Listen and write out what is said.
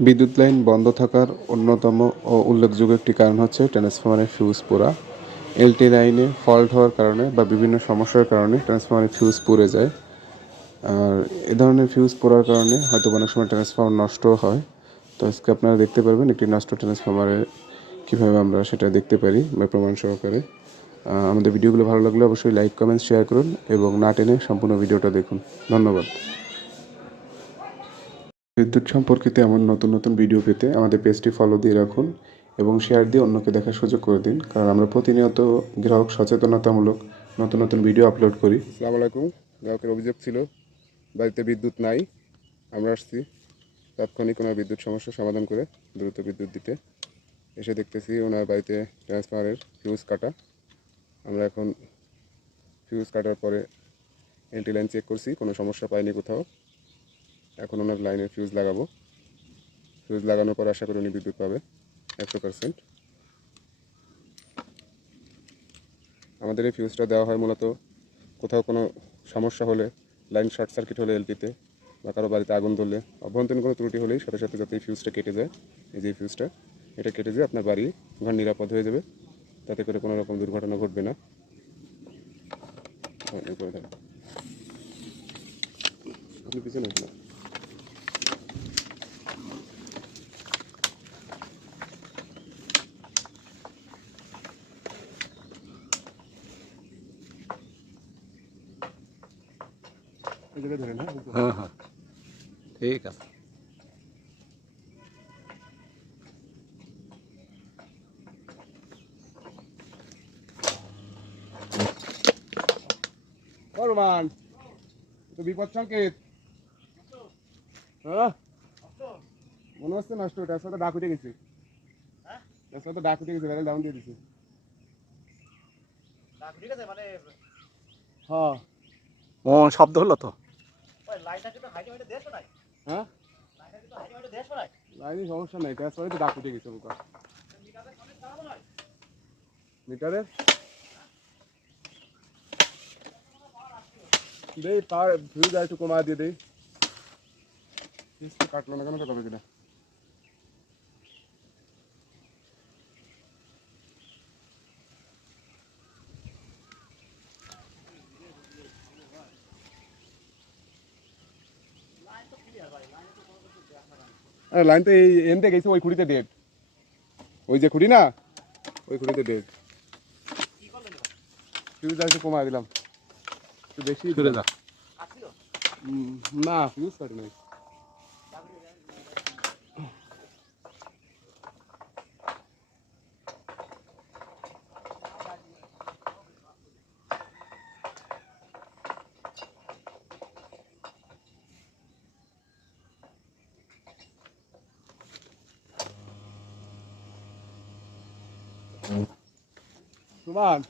বিদ্যুৎ লাইন বন্ধ থাকার অন্যতম ও উল্লেখযোগ্য একটি কারণ হচ্ছে ট্রান্সফরমারের ফিউজ পোড়া। এলটি লাইনে ফল্ট হওয়ার কারণে বা বিভিন্ন সমস্যার কারণে ট্রান্সফরমারের ফিউজ পুড়ে যায়। আর এ ধরনের ফিউজ পোড়ার কারণে হয়তো অনেক সময় ট্রান্সফরমার নষ্টও হয়। তো আজকে আপনারা দেখতে পারবেন একটি নষ্ট ট্রান্সফরমারে কীভাবে আমরা সেটা দেখতে পারি বা প্রমাণ সহকারে। আমাদের ভিডিওগুলো ভালো লাগলে অবশ্যই লাইক কমেন্ট শেয়ার করুন এবং না টেনে সম্পূর্ণ ভিডিওটা দেখুন। ধন্যবাদ। বিদ্যুৎ সম্পর্কিত এমন নতুন নতুন ভিডিও পেতে আমাদের পেজটি ফলো দিয়ে রাখুন এবং শেয়ার দিয়ে অন্যকে দেখার সুযোগ করে দিন, কারণ আমরা প্রতিনিয়ত গ্রাহক সচেতনতামূলক নতুন নতুন ভিডিও আপলোড করি। আসসালামু আলাইকুম। গ্রাহকের অভিযোগ ছিল বাড়িতে বিদ্যুৎ নাই। আমরা আসছি তাৎক্ষণিক ওনার বিদ্যুৎ সমস্যার সমাধান করে দ্রুত বিদ্যুৎ দিতে। এসে দেখতেছি ওনার বাড়িতে ট্রান্সফরমারের ফিউজ কাটা। আমরা এখন ফিউজ কাটার পরে এলটি লাইন চেক করছি, কোনো সমস্যা পাইনি কোথাও। এখন ওনার লাইনের ফিউজ লাগাবো। ফিউজ লাগানোর পর আশা করি উনি বিদ্যুৎ পাবে 100%। আমাদের এই ফিউজটা দেওয়া হয় মূলত কোথাও কোনো সমস্যা হলে, লাইন শর্ট সার্কিট হলে এলটিতে, বা কারো বাড়িতে আগুন ধরলে, অভ্যন্তরীণ কোনো ত্রুটি হলেই সাথে সাথে যাতে এই ফিউজটা কেটে যায়, এই যে ফিউজটা এটা কেটে যায়, আপনার বাড়ি ঘর নিরাপদ হয়ে যাবে, তাতে করে কোনো রকম দুর্ঘটনা ঘটবে না। আপনি পিছনে না ধরেন। হ্যাঁ হ্যাঁ ঠিক আছে। রোমান, তো বিপদ সংকেত। হ্যাঁ মনে হচ্ছে নষ্ট, ওটার সাথে ডাক উঠে গেছে। তার সাথে ডাক উঠে গেছে, ডাউন দিয়ে দিছে। হ্যাঁ ও শব্দ হলো তো। হ্যাঁ লাইনে সমস্যা নাই, তার সাথে ডাক উঠে গেছে। মিটারে দেই পার ফিউজ একটু কমা দিয়ে দেই। কাটলো না কেন, কাটাবে কিনা? আরে লাইন তো এই এনতে গেছে, ওই খুঁড়িতে ডেড। ওই যে খুঁড়ি না, ওই খুঁড়িতে ডেড। ফিউজ একটু কমা দিলাম, একটু বেশি ফিরে যা। না ফিউজ কাটে নাই। সুমান